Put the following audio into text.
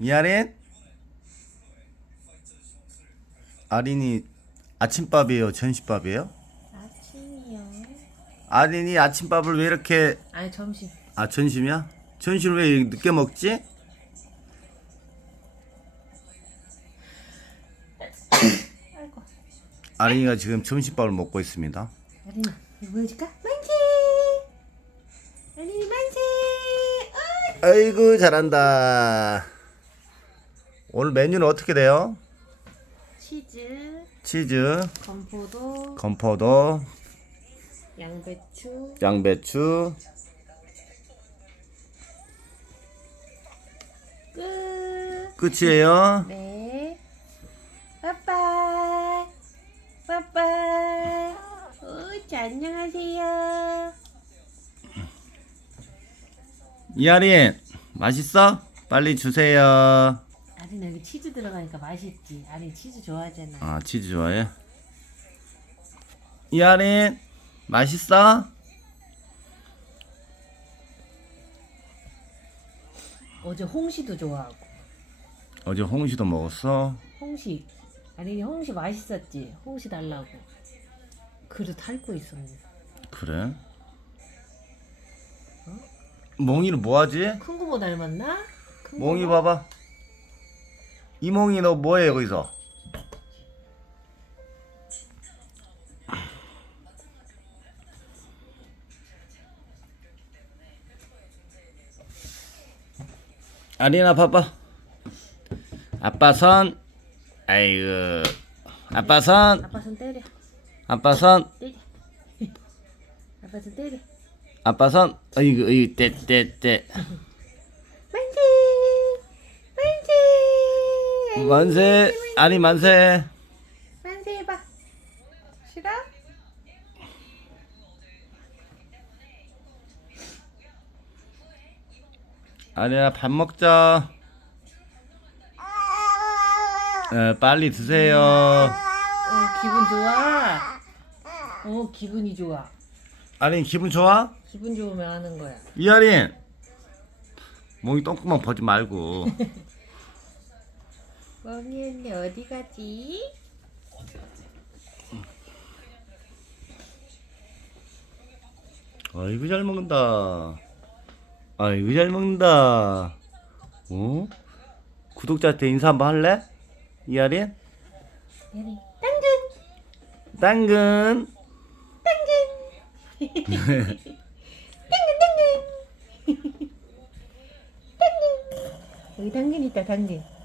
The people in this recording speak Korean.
이아린? 아린이 아침밥이에요? 전시밥이에요? 아침이요. 아린이 아침밥을 왜 이렇게 아니 점심. 아 전심이야? 전심을 왜 이렇게 늦게 먹지? 아이고. 아린이가 지금 점심밥을 먹고 있습니다. 아린아 이거 보여줄까? 만세. 아린이 만세. 어. 아이고 잘한다. 오늘 메뉴는 어떻게 돼요? 치즈, 치즈, 건포도, 건포도, 양배추, 양배추, 끝. 끝이에요. 네. 빠빠이. 빠빠이. 오, 자, 안녕하세요. 이아린 맛있어? 빨리 주세요. 아린 여기 치즈 들어가니까 맛있지. 아린 치즈 좋아하잖아. 아 치즈 좋아해? 이아린 맛있어? 어제 홍시도 좋아하고. 어제 홍시도 먹었어. 홍시. 아린이 홍시 맛있었지. 홍시 달라고. 그릇 핥고 있었네. 그래? 몽이는 뭐하지? 큰 거보 닮았나? 큰 몽이 거보? 봐봐. 이몽이 너 뭐해 여기서? 아리나 봐봐. 아빠 손. 아이고. 아빠 손. 아빠 손 때려. 아빠 손. 때려. 아빠 손 때려. 아빠 손. 어이구 어이구 떼떼떼. 만세. 만세. 아니 만세. 만세 해봐. 싫어? 아니야 밥 먹자. 어, 빨리 드세요. 어 기분 좋아. 어 기분이 좋아. 아린 기분 좋아? 기분 좋으면 하는 거야. 이아린 몽이 똥구멍 보지 말고. 멍이 언니 어디 가지? 아이고 잘 먹는다. 아이고 잘 먹는다. 어? 구독자한테 인사 한번 할래? 이아린? 예리 당근 당근. 여기 당근 있다 당근.